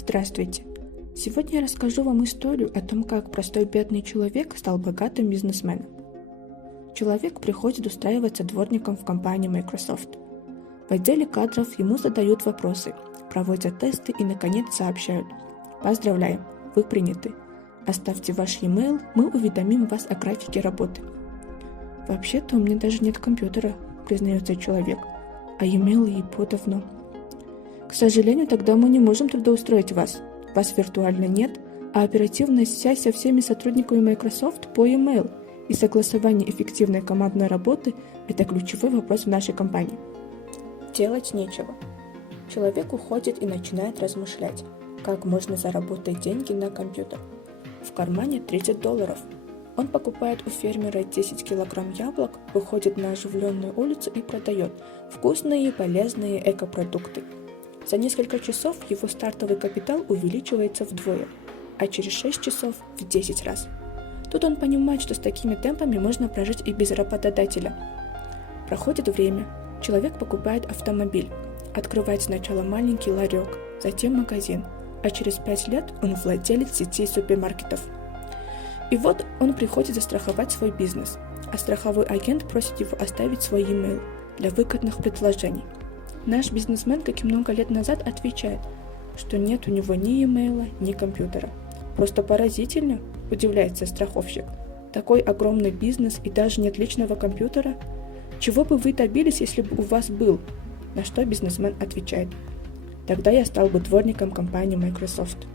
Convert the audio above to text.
Здравствуйте! Сегодня я расскажу вам историю о том, как простой бедный человек стал богатым бизнесменом. Человек приходит устраиваться дворником в компании Microsoft. В отделе кадров ему задают вопросы, проводят тесты и, наконец, сообщают: «Поздравляем, вы приняты. Оставьте ваш e-mail, мы уведомим вас о графике работы». «Вообще-то у меня даже нет компьютера», признается человек, «а e-mail и по давно». «К сожалению, тогда мы не можем трудоустроить вас. Вас виртуально нет, а оперативная связь со всеми сотрудниками Microsoft по e-mail и согласование эффективной командной работы – это ключевой вопрос в нашей компании». Делать нечего. Человек уходит и начинает размышлять, как можно заработать деньги на компьютер. В кармане $30. Он покупает у фермера 10 килограмм яблок, выходит на оживленную улицу и продает вкусные и полезные экопродукты. За несколько часов его стартовый капитал увеличивается вдвое, а через 6 часов в 10 раз. Тут он понимает, что с такими темпами можно прожить и без работодателя. Проходит время, человек покупает автомобиль, открывает сначала маленький ларек, затем магазин, а через 5 лет он владелец сети супермаркетов. И вот он приходит застраховать свой бизнес, а страховой агент просит его оставить свой e-mail для выгодных предложений. Наш бизнесмен, как и много лет назад, отвечает, что нет у него ни e-mail, ни компьютера. «Просто поразительно», – удивляется страховщик. «Такой огромный бизнес и даже нет личного компьютера? Чего бы вы добились, если бы у вас был?» На что бизнесмен отвечает: «Тогда я стал бы дворником компании Microsoft».